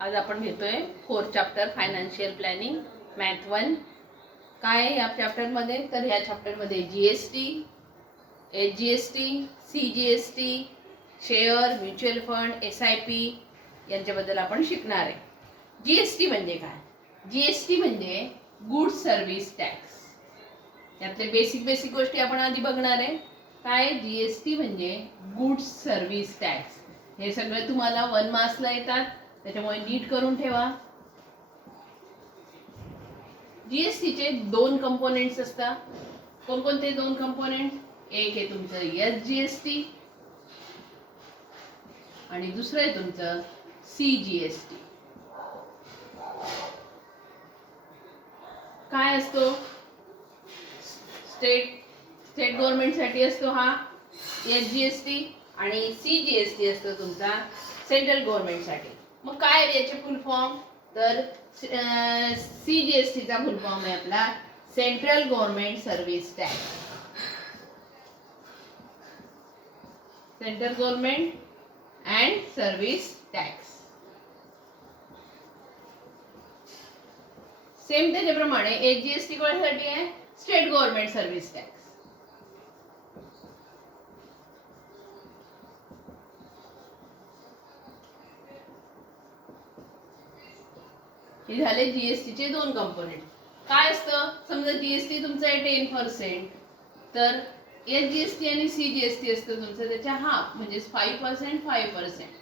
आज आपण घेतोय 4th chapter financial planning math 1. काय या चॅप्टर मध्ये, तर या चॅप्टर मध्ये GST, HGST, CGST, share, mutual fund, SIP यांच्याबद्दल आपण शिकणार आहे. जीएसटी म्हणजे काय? जीएसटी म्हणजे गुड्स सर्व्हिस टॅक्स. यातले बेसिक गोष्टी आपण आधी बघणार आहे. काय जीएसटी म्हणजे गुड्स सर्व्हिस टॅक्स. हे सगळं तुम्हाला 1 मार्क्सला येतात, त्याच्यामुळे नीट करून ठेवा. जीएसटीचे 2 कंपोनेंट्स असतात. कोणकोणते 2 कंपोनेंट? एक आहे तुमचं एसजीएसटी आणि दुसरं आहे तुमचं सीजीएसटी. काय असतो? स्टेट गव्हर्नमेंटसाठी असतो हा एसजीएसटी आणि सीजीएसटी असतो तुमचा सेंट्रल गव्हर्नमेंटसाठी. मग काय याचे फुल फॉर्म? तर सीजीएसटीचा फुल फॉर्म आहे आपला central government service tax. Central government and service tax. Same त्याच्याप्रमाणे एचजीएसटी कोणासाठी आहे? State government service tax. हे झाले जीएसटीचे 2 कंपोनेंट. काय असतं? समजा जीएसटी तुमचा आहे 10%, तर एचजीएसटी आणि सीजीएसटी असतं तुमचं त्याच्या हाफ म्हणजे 5%, 5%.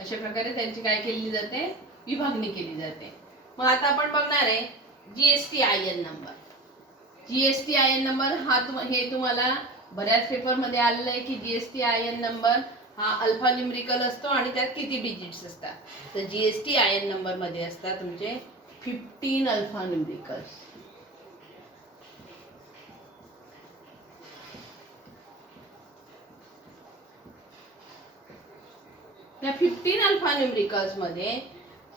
अशा प्रकारे त्यांची काय केली जाते? विभागणी केली जाते. मग आता आपण बघणार आहे GST IN number. GST IN number हा हे तुम्हाला बऱ्याच पेपर मध्ये आलेलं आहे की जीएसटी आयएन नंबर हा अल्फा न्यूमरिकल असतो आणि त्यात किती डिजिट्स असतात. तर जीएसटी आयएन नंबर मध्ये असतात तुमचे 15 अल्फा न्यूमरिकल्स. त्या 15 अल्फा न्यूमरिकल्स मध्ये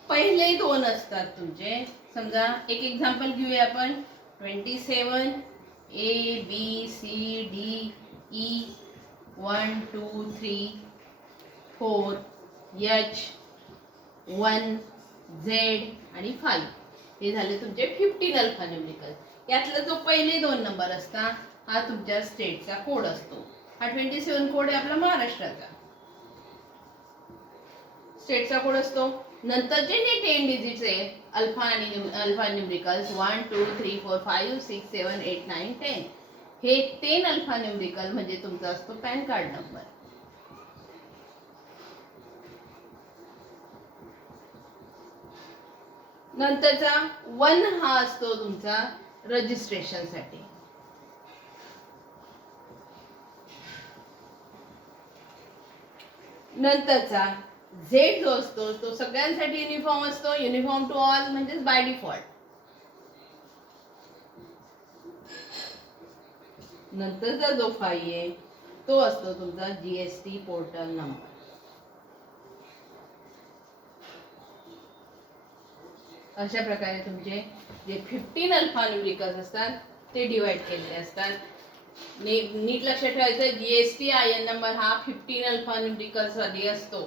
पहिले 2 असतात तुमचे. समजा एक एक्झाम्पल घेऊया आपण. 27 A B C D E 1 2 3 4 H 1 Z आणि 5. हे झाले तुमचे 15 अल्फा न्यूमरिकल. यातला जो पहिले 2 नंबर असतात हा तुमच्या स्टेटचा कोड असतो. हा 27 कोड आहे आपला महाराष्ट्राचा. स्टेटचा कोड असतो. नंतरचे जे 10 डिजिट्स आहे अल्फा न्यूमरिकल्स 1 2 3 4 5 6 7 8 9 10, हे 10 अल्फा न्यूमरिकल म्हणजे तुमचा असतो पॅन कार्ड नंबर. नंतरचा 1 हा असतो तुमचा रजिस्ट्रेशन साठी. नंतरचा Z जो असतो तो सगळ्यांसाठी युनिफॉर्म असतो. युनिफॉर्म टू ऑल म्हणजे बाय डिफॉल्ट. नंतरचा जो 5 आहे तो असतो तुमचा जीएसटी पोर्टल नंबर. अशा प्रकारे तुमचे जे 15 अल्फा न्यूमरिकल्स असतात ते डिवाइड केलेले असतात. नीट लक्षात ठेवायचं जीएसटी आयएन नंबर हा 15 अल्फा न्यूमरिकल्स साठी असतो.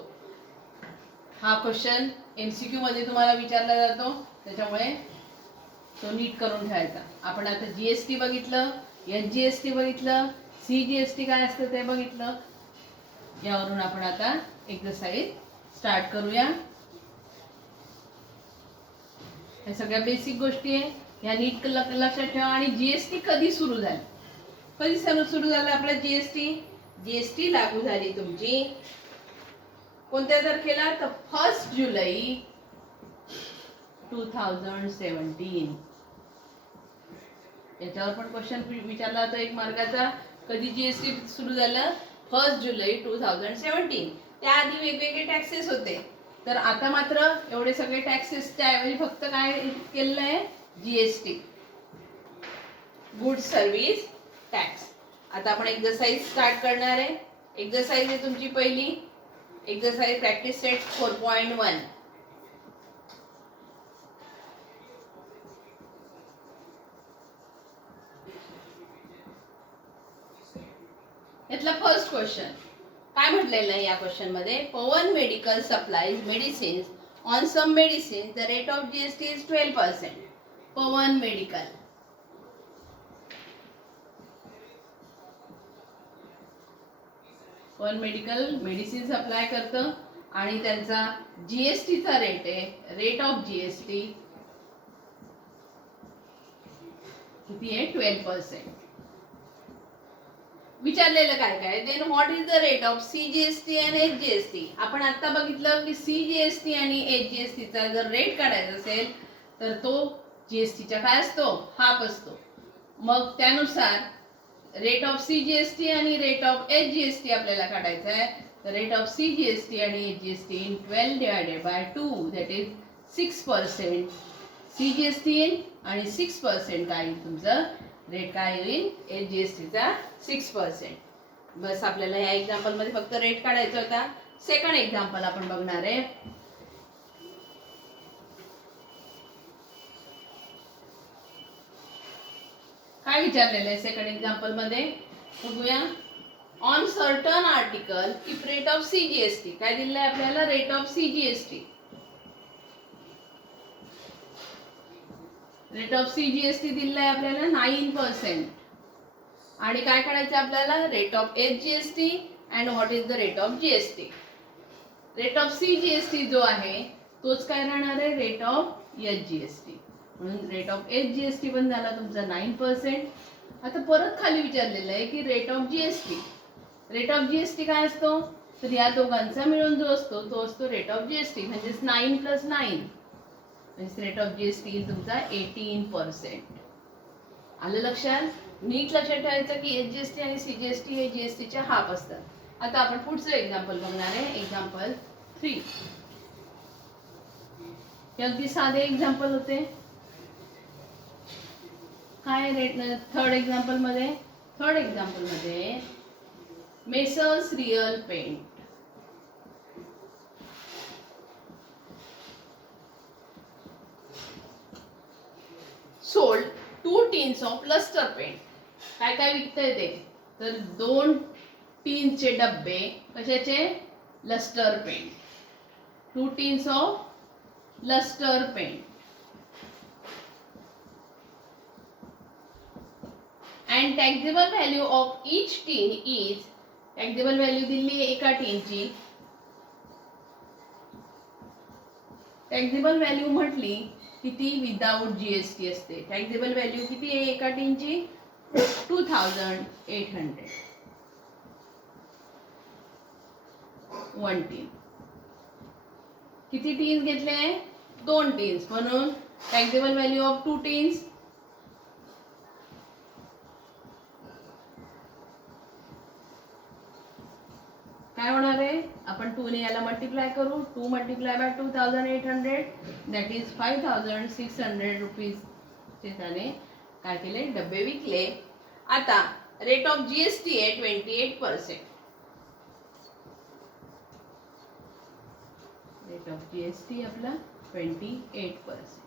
हा क्वेश्चन एमसीक्यू मध्ये तुम्हाला विचारला जातो, त्याच्यामुळे तो नीट करून ठेवायचा. आपण आता जीएसटी बघितलं, एचजीएसटी बघितलं, सीजीएसटी काय असतं ते बघितलं. यावरून आपण आता एक्सरसाइज स्टार्ट करूया. या सगळ्या बेसिक गोष्टी आहे, या नीट लक्षात ठेवा. आणि जीएसटी कधी सुरू झाली? कधी सुरू झालं आपला जीएसटी? जीएसटी लागू झाली तुमची कोणत्या तारखेला? तर 1 जुलै 2017. याच्यावर पण क्वेश्चन विचारला होता 1 मार्काचा. कधी जीएसटी सुरू झालं? 1 जुलै 2017. त्याआधी वेगवेगळे टॅक्सेस होते, तर आता मात्र एवढे सगळे टॅक्सेसच्या ऐवजी फक्त काय केलेलं आहे? GST, goods service tax. आता आपण एक्सरसाइज स्टार्ट करणार आहे. एक्सरसाइज आहे तुमची पहिली एक्सरसाइज प्रॅक्टिस सेट 4.1. यातला फर्स्ट क्वेश्चन काय म्हटलेलं आहे या क्वेश्चन मध्ये? Pawan medical supplies medicines On some medicines, the rate of GST is 12%. Pawan medical. Pawan medical medicine apply करतं आणि त्यांचा जीएसटीचा रेट आहे, रेट ऑफ जीएसटी किती आहे? 12%. विचारलेलं काय काय? Then what is the rate of CGST and HGST. आपण आता बघितलं की सीजीएसटी आणि एचजीएसटीचा जर रेट काढायचा असेल तर तो जीएसटीचा काय असतो? हाफ असतो. मग त्यानुसार रेट ऑफ सीजीएसटी आणि रेट ऑफ एचजीएसटी आपल्याला काढायचा आहे. तर रेट ऑफ सीजीएसटी आणि HGST in 12 divided by 2 that is 6%. CGST in आणि 6% काय तुमचं रेट काय येईल? एचजीएसटीचा 6%. बस आपल्याला या एक्झाम्पल मध्ये फक्त रेट काढायचा होता. सेकंड एक्झाम्पल आपण बघणार आहे. काय विचारलेलं आहे सेकंड एक्झाम्पल मध्ये? बघूया. On certain article if rate of CGST काय दिलेलं आहे आपल्याला? Rate of CGST. Rate of CGST दिलेला आहे आपल्याला 9%. आणि काय करायचं आपल्याला? Rate of HGST and what is the rate of GST. Rate of CGST जो आहे तोच काय राहणार आहे? Rate of HGST. म्हणून रेट ऑफ एचजीएसटी पण झाला तुमचा 9%. आता परत खाली विचारलेलं आहे की rate of GST. Rate of GST काय असतो? तर या दोघांचा मिळून जो असतो तो असतो रेट ऑफ जीएसटी. म्हणजेच 9 + 9. रेट ऑफ जीएसटी तुमचा 18%. आलं लक्षात? नीट लक्षात ठेवायचं की एचजीएसटी आणि सीजीएसटी हे जीएसटीच्या हाफ असतात. आता आपण पुढचं एक्झाम्पल बघणार आहे. एक्झाम्पल 3. हे अगदी साधे एक्झाम्पल होते. काय रेट? थर्ड एक्झाम्पल मध्ये messrs real paint sold 2 tins of lustre paint. काय काय विकतंय ते? तर 2 टीन्सचे डब्बे कशाचे? Lustre paint. 2 tins of lustre paint. And taxable value of each tin is. Taxable value दिली आहे एका टीनची. टॅक्सेबल व्हॅल्यू म्हटली किती? विदाउट जीएसटी असते. टॅक्सेबल व्हॅल्यू किती आहे एका टीनची? 2800. 1 टीन. किती टीन्स घेतले? 2 टीन्स. म्हणून टॅक्सेबल व्हॅल्यू ऑफ 2 टीन्स काय होणार आहे? आपण 2 ने याला मल्टिप्लाय करू. 2 × 2800 दॅट इज 5600 रुपीज. त्याने काय केले? डब्बे विकले. आता रेट ऑफ जीएसटी आहे 28%. रेट ऑफ जीएसटी आपला 28%.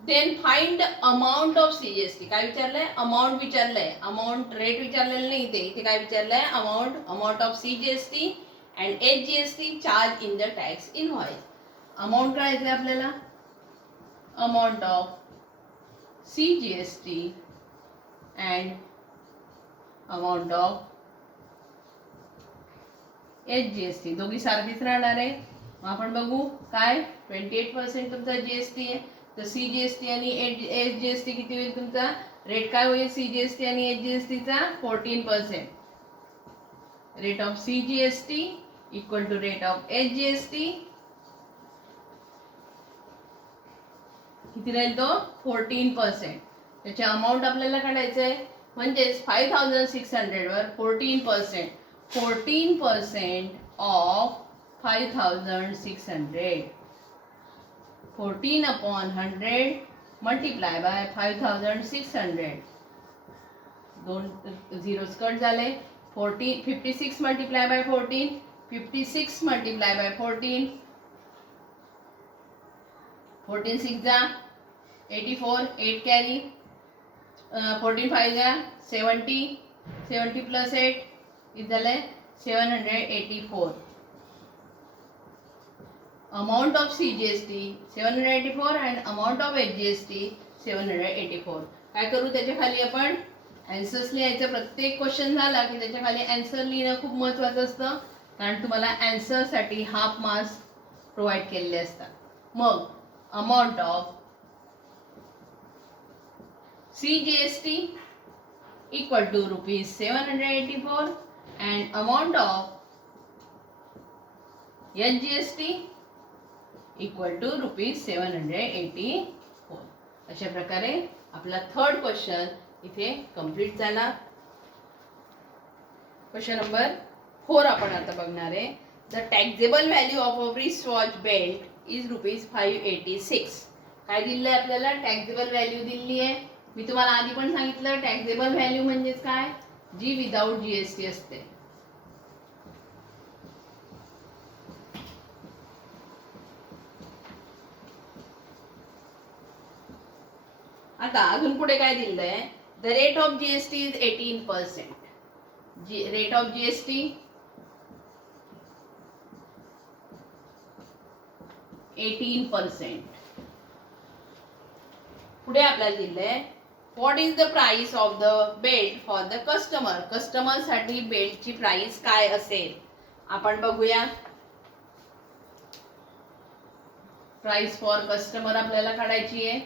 Then find amount of CGST. काय विचारलंय? अमाउंट विचारलंय. अमाउंट रेट विचारलेलं नाही इथे काय विचारलंय? Amount of CGST and HGST charge in the tax invoice. Amount काढायचं आहे आपल्याला. Amount of CGST and amount of HGST दोघी सारखीच राहणार आहे. मग आपण बघू काय? 28% तुमचा जीएसटी आहे. तर सीजीएसटी आणि एचजीएसटी किती होईल तुमचा? रेट काय होईल सीजीएसटी आणि एचजीएसटीचा? 14%. Rate of CGST equal to rate of SGST किती राहील तो? 14%. त्याचे अमाऊंट आपल्याला काढायचं आहे. म्हणजेच 5600 वर 14%. 14% of 5600. 14/100 multiply by 5600. 2 zeros cut झाले. 56 मल्टिप्लाय बाय 14. 56 multiply by 14. 14 6 जा 84. 8 कॅरी. 14 5 जा 70. 70 + 8 इथं झालंय 784. amount of CGST 784 and amount of HGST 784. काय करू, त्याच्या खाली आपण आन्सर्स लिहायचं. प्रत्येक क्वेश्चन झाला की त्याच्या खाली आन्सर लिहिणं खूप महत्त्वाचं असतं, कारण तुम्हाला आन्सरसाठी हाफ मार्क्स प्रोव्हाइड केलेले असतात. मग amount of CGST equal to rupees 784 and amount of HGST equal to rupees 784. अशा प्रकारे आपला थर्ड क्वेश्चन इथे कंप्लीट झाला. क्वेश्चन नंबर 4 आपण आता बघणार आहे. The taxable value of a wrist watch belt is rupees 586. काय दिलं आहे आपल्याला? टॅक्सेबल व्हॅल्यू दिली आहे. मी तुम्हाला आधी पण सांगितलं टॅक्सेबल व्हॅल्यू म्हणजेच काय, जी विदाउट जीएसटी असते. आता अजून पुढे काय दिलं आहे? The rate of GST is 18%. Rate of GST 18%. पुढे आपल्याला दिलंय what is the price of the belt for the customer. Customer साठी बेल्टची प्राइस काय असेल आपण बघूया. प्राइस फॉर कस्टमर आपल्याला काढायची आहे.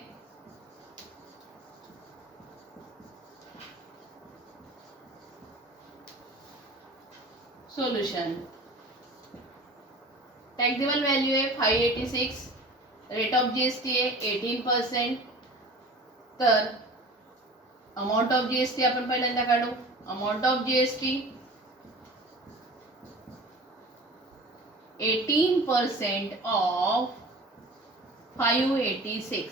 सोल्युशन. टॅक्सेबल व्हॅल्यू आहे 586, रेट ऑफ जीएसटी आहे 18%. तर अमाउंट ऑफ जीएसटी आपण पहिल्यांदा काढू. Amount of GST 18% of 586.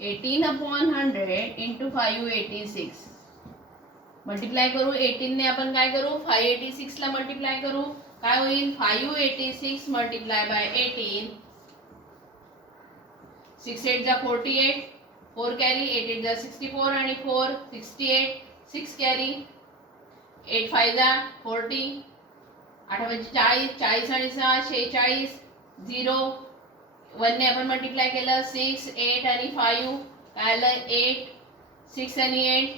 18/100 into 586 multiply करू. 18 ने आपण काय करू, 586 ला मल्टिप्लाय करू. काय होईल, 586 मल्टिप्लाय बाय 18. 6 8 जा 48, 4 कॅरी, 8 8 जा 64 आणि 4 68, 6 कॅरी, 8 5 जा 40, 8 5 40, 40 आणि 6 46, 0 1 ने आपण मल्टिप्लाय केलं. 6 8 आणि 5 काय आलं 8, 6 आणि 8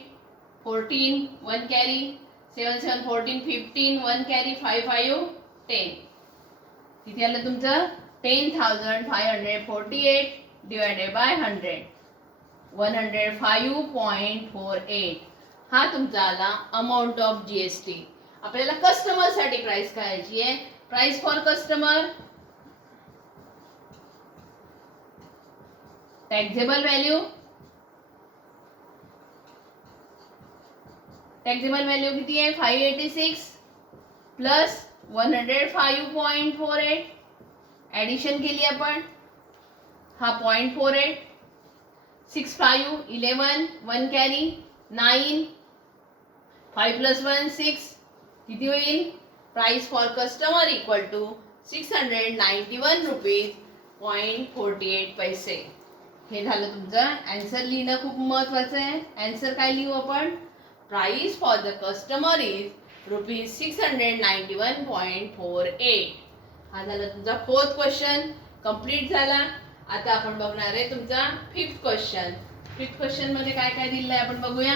14, 1 कॅरी, 7 7 14 15, 1 कॅरी, 5 5 10. तिथे आलं तुमचं 10,548 डिवायडेड बाय 100, 105.48. हा तुमचा आला अमाऊंट ऑफ जीएसटी. आपल्याला कस्टमर साठी प्राइस काढायची आहे. Price for customer taxable value. Taxable value किती आहे 586 प्लस 105.48. ऍडिशन केली आपण, हा 0.48, 6 5 11, 1 कॅरी 9, 5 प्लस 1 6. किती होईल, price for customer equal to 691 rupees 0.48 पैसे. हे झालं तुमचं आन्सर. लिहिणं खूप महत्वाचं आहे. आन्सर काय लिहू आपण, price for the customer is rupees 691.48. हा झाला तुमचा फोर्थ क्वेश्चन कंप्लीट झाला. आता आपण बघणार आहे तुमचा फिफ्थ क्वेश्चन. फिफ्थ क्वेश्चन मध्ये काय काय दिलंय आपण बघूया.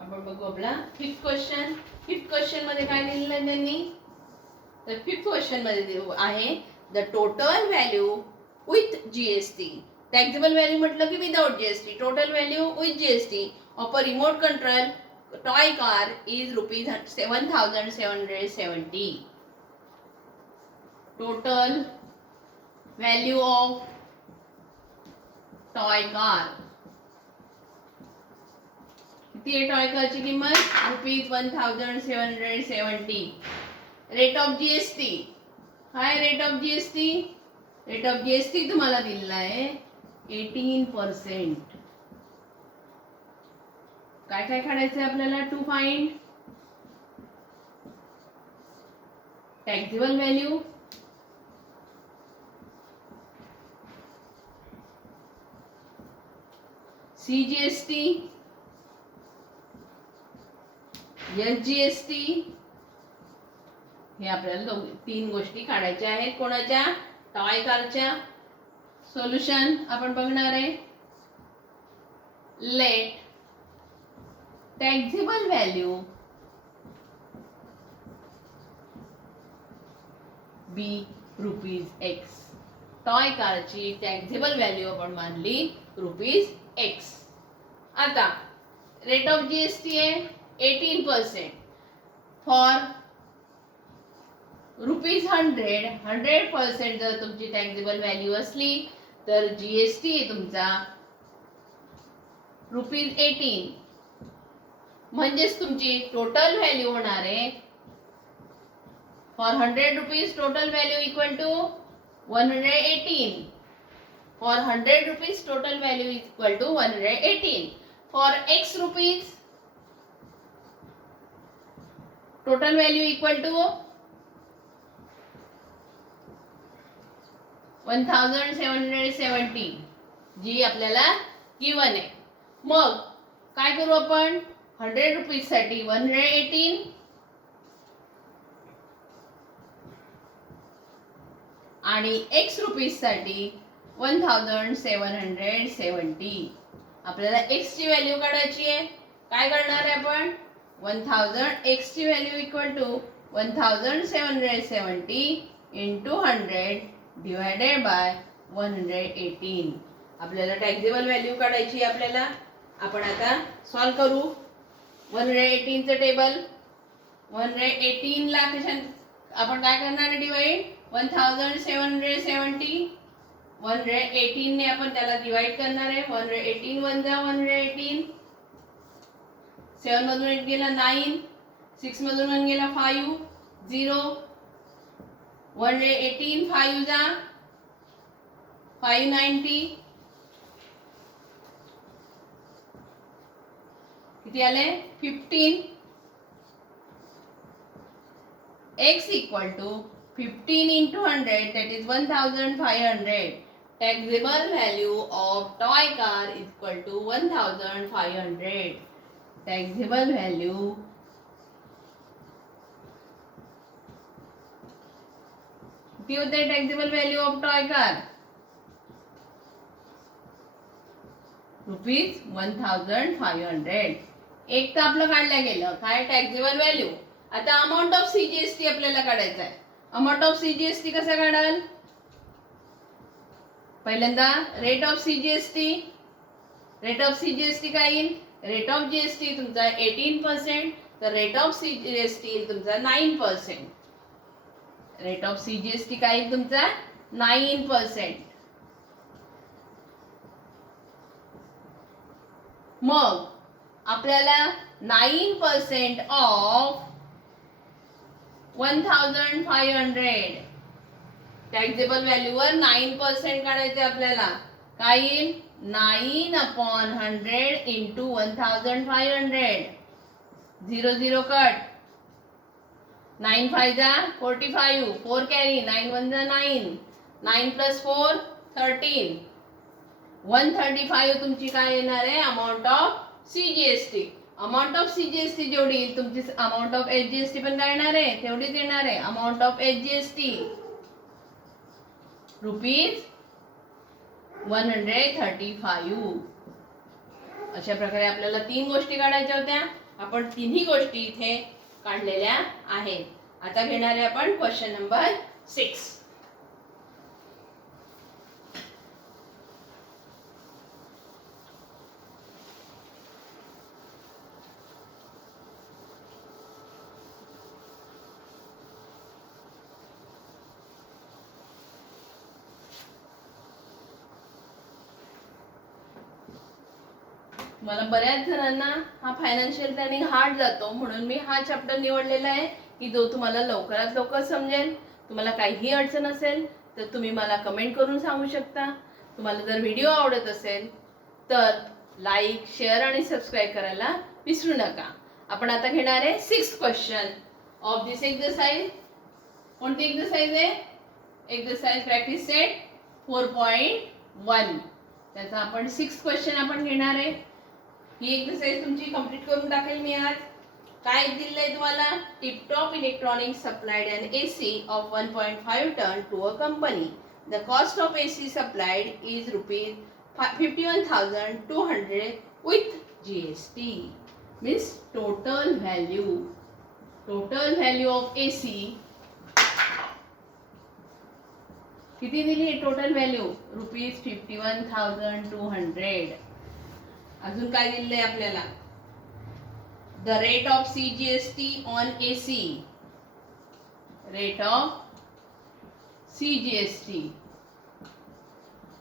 आपण बघू आपला फिफ्थ क्वेश्चन. फिफ्थ क्वेश्चन मध्ये काय दिलेलं आहे त्यांनी, तर फिफ्थ क्वेश्चन मध्ये आहे the total value with GST. Taxable value म्हटलं की without GST. Total value with GST of a remote control toy car is rupees 7,770. Total value of toy car किती आहे, टॉय कारची किंमत रुपीज 1,770. रेट ऑफ जीएसटी, काय rate of GST, rate of GST तुम्हाला दिलेला आहे 18%. काय काय काढायचं आपल्याला to find, taxable value, CGST, SGST, हे आपल्याला तीन गोष्टी काढायच्या आहेत. कोणाच्या? टॉय कारच्या. सोल्युशन आपण बघणार आहे. लेट टॅक्सेबल व्हॅल्यू बी ₹X. टॉय कारची टॅक्सेबल व्हॅल्यू आपण मानली ₹X. आता रेट ऑफ GST आहे 18%. फॉर ₹100 जर तुमची टॅक्सेबल व्हॅल्यू असली तर GST आहे तुमचा ₹18. म्हणजेच तुमची टोटल व्हॅल्यू होणार आहे for ₹100 total value equal to 118. For ₹100 total value equal to 118. For X rupees total value equal to 1770 जी आपल्याला गिवन आहे. मग काय करू आपण? ₹100 साठी 118 आणि X rupees साठी 1770. आपल्याला X ची व्हॅल्यू काढायची आहे. काय करणार आहे आपण? 1000 X ची value equal to 1770 into 100 divided by 118. आपल्याला टॅक्सेबल व्हॅल्यू काढायची आहे. आपल्याला आपण आता सॉल्व करू. 118 चं टेबल. 118 ला आपण काय करणार आहे? डिवाइड 1770. 118 ने आपण त्याला डिवाइड करणार आहे. 118 1 जा 118. 7 मधून 8 गेला 9. 6 मधून 1 गेला 5. 0. 118 5 जा 590. किती आले? 15. X equal to 15 into 100, that is 1500. Taxable value of toy car is equal to 1500. Taxable value किती होते? Taxable value of toy car ₹1500. एक तर आपलं काढलं गेलं. काय? Taxable value. आता अमाऊंट ऑफ CGST आपल्याला काढायचा आहे. अमाऊंट ऑफ CGST कसं काढाल? पहिल्यांदा rate of CGST. Rate of CGST काय येईल? रेट ऑफ GST तुमचा 18%, तर रेट ऑफ CGST तुमचा 9%. रेट ऑफ CGST काय येईल तुमचा? 9%. मग आपल्याला 9% ऑफ 1500 टॅक्सेबल व्हॅल्यूवर 9% काढायचे आपल्याला. काय येईल? 9/100 इंटू 1500. 0 0 कट. 9 5 जा 45. 4 कॅरी. 9 1 जा 9. 9 + 4 13. 135 तुमची काय येणार आहे? Amount of CGST. Amount of CGST जेवढी येईल तुमची अमाऊंट ऑफ SGST पण काय येणार आहे? तेवढीच येणार आहे. Amount of SGST ₹135. अशा प्रकारे आपल्याला तीन गोष्टी काढायच्या होत्या. आपण तिन्ही गोष्टी इथे काढलेल्या आहेत. आता घेणार आहे आपण क्वेश्चन नंबर 6. मला बऱ्याच जणांना हा फायनान्शियल प्लॅनिंग हार्ड जातो, म्हणून मी हा चॅप्टर निवडलेला आहे की जो तुम्हाला लवकरात लवकर समजेल. तुम्हाला काहीही अडचण असेल तर तुम्ही मला कमेंट करून सांगू शकता. तुम्हाला जर व्हिडिओ आवडत असेल तर लाईक, शेअर आणि सबस्क्राईब करायला विसरू नका. आपण आता घेणार आहे 6th question of this exercise. कोणती एक्सरसाइज आहे? Exercise practice set 4.1. त्याचा आपण 6 क्वेश्चन आपण घेणार आहे. ही एक्सरसाइज तुमची कंप्लीट करून टाकेल मी आज. काय दिलंय तुम्हाला? Tiptop electronics supplied an AC of 1.5 ton to a company. The cost of AC supplied is rupees 51,200 with GST. Means total value of AC किती दिली? Total value rupees 51,200. अजून काय दिलंय आपल्याला? The rate of CGST on AC. Rate of CGST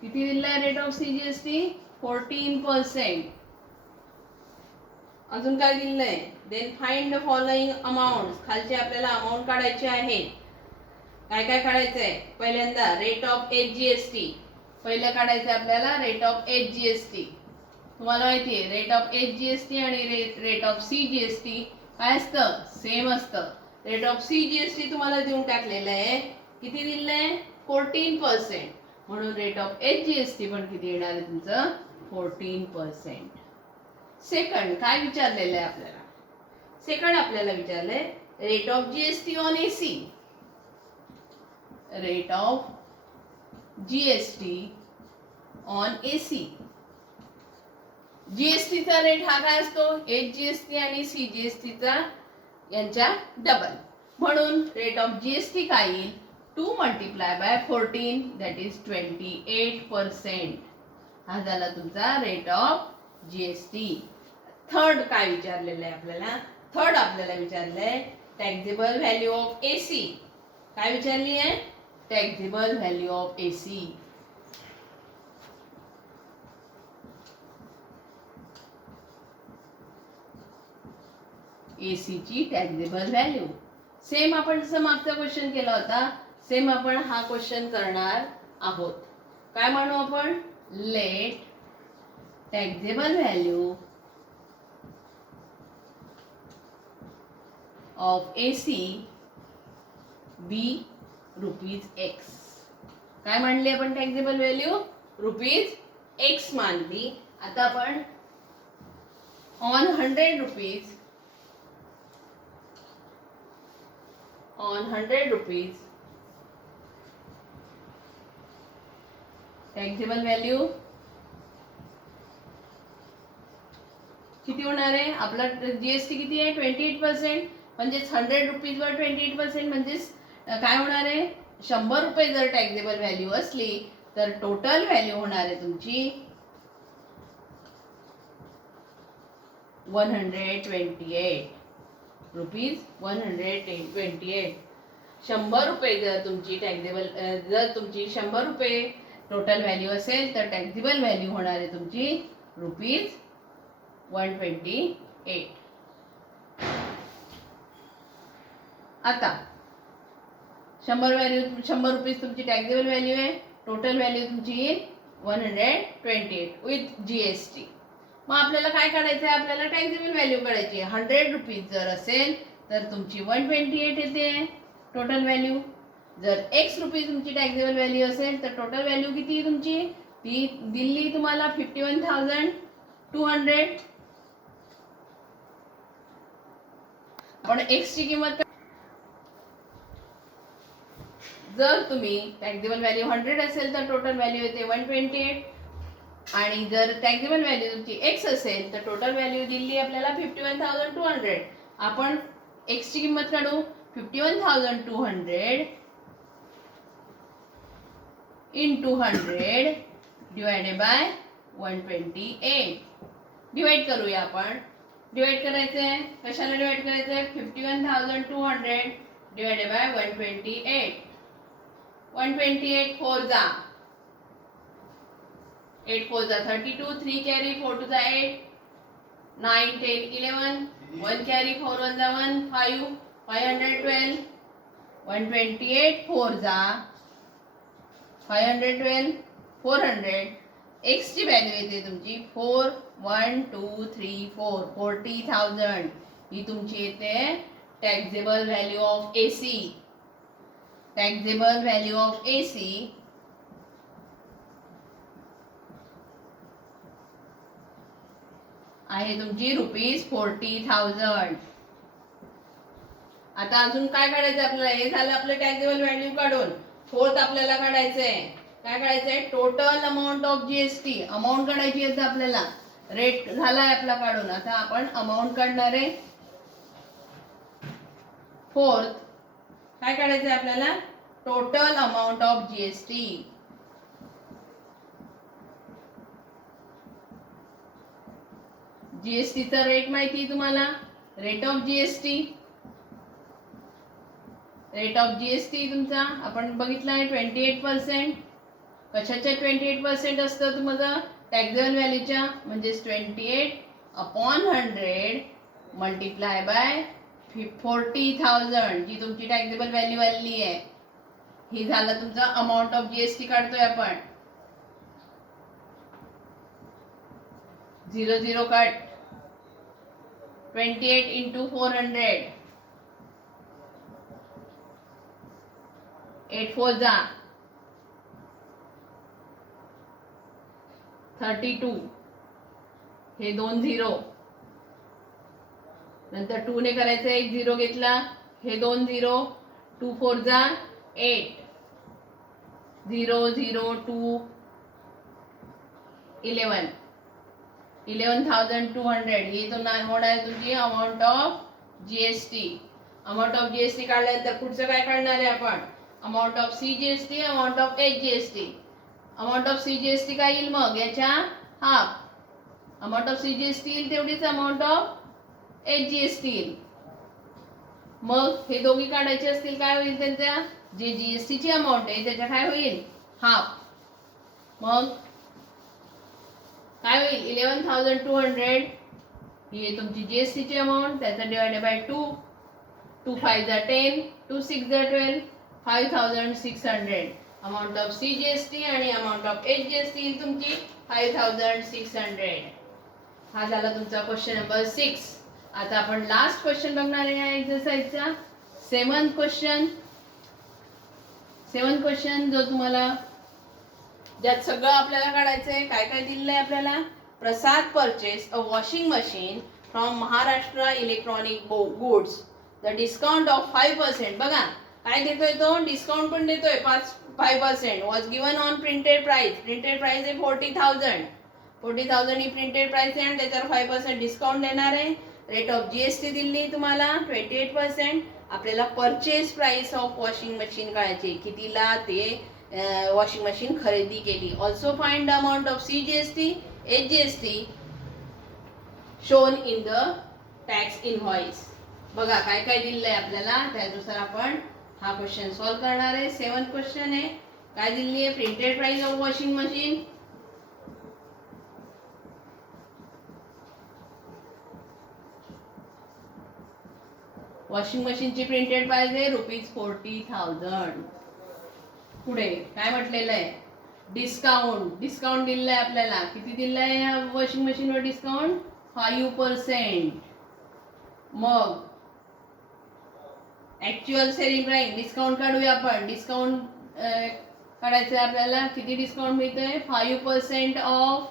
किती दिलाय? Rate of CGST 14%. अजून काय दिलंय? Then find the following amount. खालचे आपल्याला अमाउंट काढायचे आहेत. काय काय काढायचंय? पहिल्यांदा रेट ऑफ HGST. पहिलं काढायचं आपल्याला रेट ऑफ HGST. तुम्हाला माहिती आहे रेट ऑफ HGST आणि रेट ऑफ CGST काय असतं? सेम असतं. रेट ऑफ CGST तुम्हाला देऊन टाकलेलं आहे. किती दिलेलं आहे? 14%. म्हणून रेट ऑफ HGST पण किती येणार आहे तुमचं? 14%. सेकंड काय विचारलेलं आहे आपल्याला? सेकंड आपल्याला विचारलंय rate of GST on AC. Rate of GST on AC. GST चा रेट हा काय असतो? HGST आणि CGST चा यांच्या डबल. म्हणून रेट ऑफ GST काय येईल? 2 multiplied by 14 that is 28%. हा झाला तुमचा रेट ऑफ GST. थर्ड काय विचारलेलं आहे आपल्याला? थर्ड आपल्याला विचारलंय टॅक्सेबल व्हॅल्यू ऑफ AC. काय विचारली आहे? Taxable value of AC. AC ची टॅक्सेबल व्हॅल्यू. सेम आपण जसं मागचा क्वेश्चन केला होता सेम आपण हा क्वेश्चन करणार आहोत. काय म्हणू आपण? Let taxable value of AC be rupees X. काय म्हणले आपण? टॅक्सेबल व्हॅल्यू रुपीज X मानली. आता आपण ऑन 100 रुपीज टॅक्सेबल व्हॅल्यू किती होणार आहे? आपला GST किती आहे? 28%. म्हणजेच 100 रुपीज वर 28% म्हणजेच काय होणार आहे? 100 रुपये जर टॅक्सेबल व्हॅल्यू असली तर टोटल व्हॅल्यू होणार आहे तुमची 128 रुपीज. 128. 100 रुपये जर तुमची टॅक्सेबल जर तुमची 100 रुपये टोटल व्हॅल्यू असेल तर टॅक्सेबल व्हॅल्यू होणार आहे तुमची रुपीज 128. आता 100 रुपीज तुमची टॅक्सेबल व्हॅल्यू आहे. टोटल व्हॅल्यू तुमची 128 विथ GST. मग आपल्याला काय काढायचं आहे? आपल्याला टॅक्सेबल व्हॅल्यू काढायची आहे. 100 रुपीज जर असेल तर तुमची 128 येते टोटल व्हॅल्यू. जर X रुपीज तुमची टॅक्सेबल व्हॅल्यू असेल तर टोटल व्हॅल्यू किती आहे तुमची? ती दिल्ली तुम्हाला 51,200. पण X ची किंमत जर तुम्ही टॅक्सेबल व्हॅल्यू 100 असेल तर टोटल व्हॅल्यू येते 128. आणि जर टॅक्सेबल व्हॅल्यू तुमची X असेल तर टोटल व्हॅल्यू दिली आपल्याला 51,200. आपण X ची किंमत काढू. 51,200 into 100 डिवाइडेड बाय 128. डिवाइड करूया आपण. डिवाइड करायचंय. कशाला डिवाइड करायचंय? 51,200 डिवाइडेड बाय 128. 128 4 जा 8 4 जा 32. 3 carry 4 to the 8. 9 10 11. 1 carry 4 1 जा 1 5. 512. 128 4 जा 512 400. X ची व्हॅल्यू येते तुमची 4123 40,000. ही तुमची येते taxable value of AC. Taxable value of AC आहे तुमची ₹40,000. आता अजून काय काढायचं आपल्याला? हे झालं आपलं टॅक्सेबल व्हॅल्यू काढून. फोर्थ आपल्याला काढायचंय. काय काढायचंय? Total amount of GST. Amount काढायची आहे आपल्याला. रेट झालाय आपला काढून. आता आपण अमाऊंट काढणार आहे. फोर्थ काय काढायचंय आपल्याला? Total amount of GST. जीएसटीचा रेट माहिती आहे तुम्हाला? Rate of GST. Rate of GST तुमचा आपण बघितला आहे 28%. कशाच्या 28% असतं तुम्हाला? टॅक्सेबल व्हॅल्यूच्या. म्हणजेच 28/100 मल्टिप्लाय बाय 40,000 जी तुमची टॅक्सेबल व्हॅल्यू आलेली आहे. ही झालं तुमचा अमाऊंट ऑफ जीएसटी काढतोय आपण. 0 0 कट. 28 into 400. 8 4 जा 32. हे 2 0. नंतर 2 ने करायचं, 1 0 घेतला. हे 2 0. 2 4 जा 8. 0 0 2 11. 11,200. ही तो अमाऊंट आहे तुमची amount of GST. Amount of GST काढल्यानंतर पुढचं काय काढणार आहे आपण? Amount of CGST, amount of HGST. Amount of CGST काय येईल मग? याच्या हाफ. अमाऊंट ऑफ सीजीएसटी येईल तेवढीच अमाऊंट ऑफ एचजीएसटी येईल. मग हे दोघी काढायचे असतील काय होईल त्यांच्या? जे जीएसटीची अमाऊंट आहे त्याच्या काय होईल? हाफ. मग काय होईल? 11,200 ही आहे तुमची जीएसटीची अमाऊंट. त्याचा डिवाइडेड बाय 2. 2 5 जा 10. 2 6 जा 12. 5,600. अमाऊंट ऑफ सीजीएसटी आणि अमाऊंट ऑफ एचजीएसटी तुमची 5,600. हा झाला तुमचा क्वेश्चन नंबर 6. आता आपण लास्ट क्वेश्चन बघणार आहे या एक्सरसाइजचा. 7th question. 7th क्वेश्चन जो तुम्हाला ज्यात सगळं आपल्याला काढायचंय. काय काय दिलेलं आहे आपल्याला? Prasad purchase a washing machine from Maharashtra electronic goods. The discount of 5%. बघा काय देतोय तो? डिस्काउंट पण देतोय 5% was given on printed price. Printed price आहे 40,000. 40,000 ही प्रिंटेड प्राइस आहे आणि त्याच्यावर 5% डिस्काउंट देणार आहे. रेट ऑफ जीएसटी दिली तुम्हाला 28%. आपल्याला purchase price of washing machine काढायची. कितीला ते वॉशिंग मशीन खरेदी केली. Also find the amount of CGST HGST shown in the tax invoice. बघा काय काय दिलेलं आहे आपल्याला. त्यानुसार आपण हा क्वेश्चन सॉल्व करणार आहे. 7th क्वेश्चन आहे. काय दिलेली आहे? Printed price of washing machine. Washing मशीनची प्रिंटेड प्राइस आहे ₹40,000. पुढे काय म्हटलेलं आहे? डिस्काउंट. डिस्काउंट दिलेलं आहे आपल्याला. किती दिलेलं आहे या वॉशिंग मशीनवर डिस्काउंट? 5%. मग ऍक्च्युअल सेलिंग प्राइस डिस्काउंट काढूया आपण. डिस्काउंट काढायचं आहे आपल्याला. किती डिस्काउंट मिळतोय? 5% ऑफ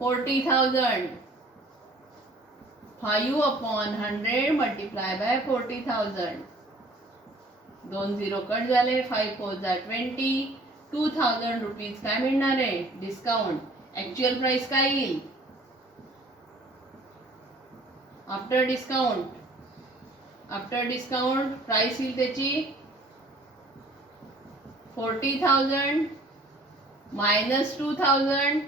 40,000. 5/100 multiply by 40,000. 2 0 कट झाले. 5 4 जा 20. 2,000 रुपीज काय मिळणार आहे? डिस्काउंट. ऍक्च्युअल प्राइस काय येईल? After discount. After discount price येईल त्याची 40,000 मायनस 2,000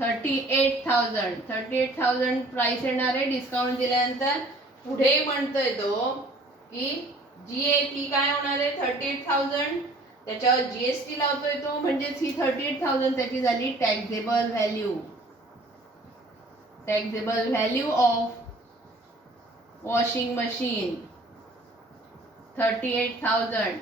38,000. 38,000 प्राइस येणार आहे डिस्काउंट दिल्यानंतर. पुढे म्हणतोय तो की जीएटी काय होणार आहे? 38,000. त्याच्यावर जीएसटी लावतोय तो. म्हणजेच ही 38,000 त्याची झाली taxable value. Taxable value of washing machine 38,000.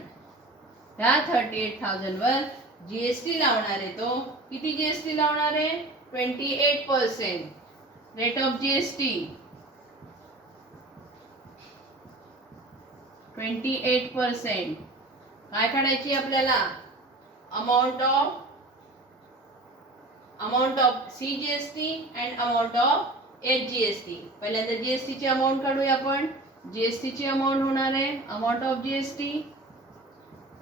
ह्या 38,000 वर जीएसटी लावणार आहे तो. किती जीएसटी लावणार आहे? 28%. Rate of GST 28%. काय काढायची आपल्याला? Amount of CGST and amount of HGST. पहिल्यांदा GST ची अमाऊंट काढूया आपण. GST ची अमाऊंट होणार आहे, amount of GST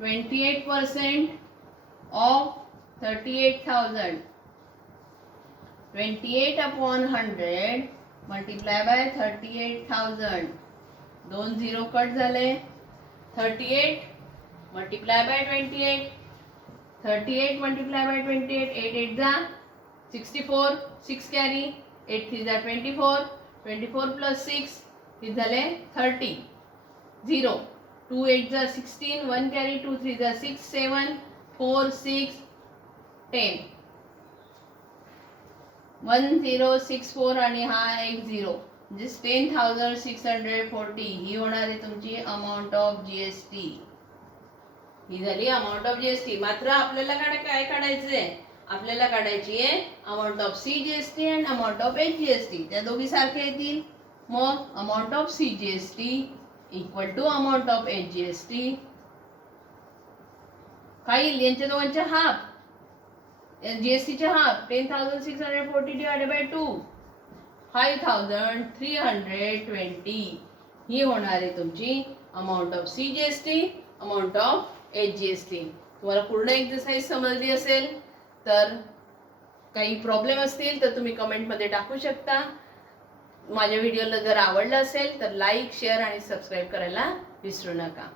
28% of 38,000. 28 upon 100 multiply by 38,000. 2 0 cut झाले. 38 multiply by 28. 38 multiply by 28. 8 8 जा 64. 6 carry. 8 3 जा 24. 24 plus 6 किती झाले? 30. 0. 2 8 जा 16. 1 carry. 2 3 जा 6 7 4 6 10. 1064 आणि हा एक 0 म्हणजे 10,640 ही होणार आहे तुमची अमाऊंट ऑफ GST. ही झाली अमाऊंट ऑफ GST. मात्र आपल्याला काय काढायचंय? आपल्याला काढायची आहे amount of CGST and amount of HGST. त्या दोघी सारख्या येतील. मग amount of CGST equal to amount of HGST काय येईल? यांच्या दोघांच्या हाफ. GST च्या हाफ 10,640 डिवाइडेड बाय 2 5,320 ही होणार आहे तुमची amount of CGST amount of HGST. तुम्हाला पूर्ण एक्सरसाइज समजली असेल तर काही प्रॉब्लेम असतील तर तुम्ही कमेंटमध्ये टाकू शकता. माझ्या व्हिडिओला जर आवडलं असेल तर लाईक शेअर आणि सबस्क्राईब करायला विसरू नका.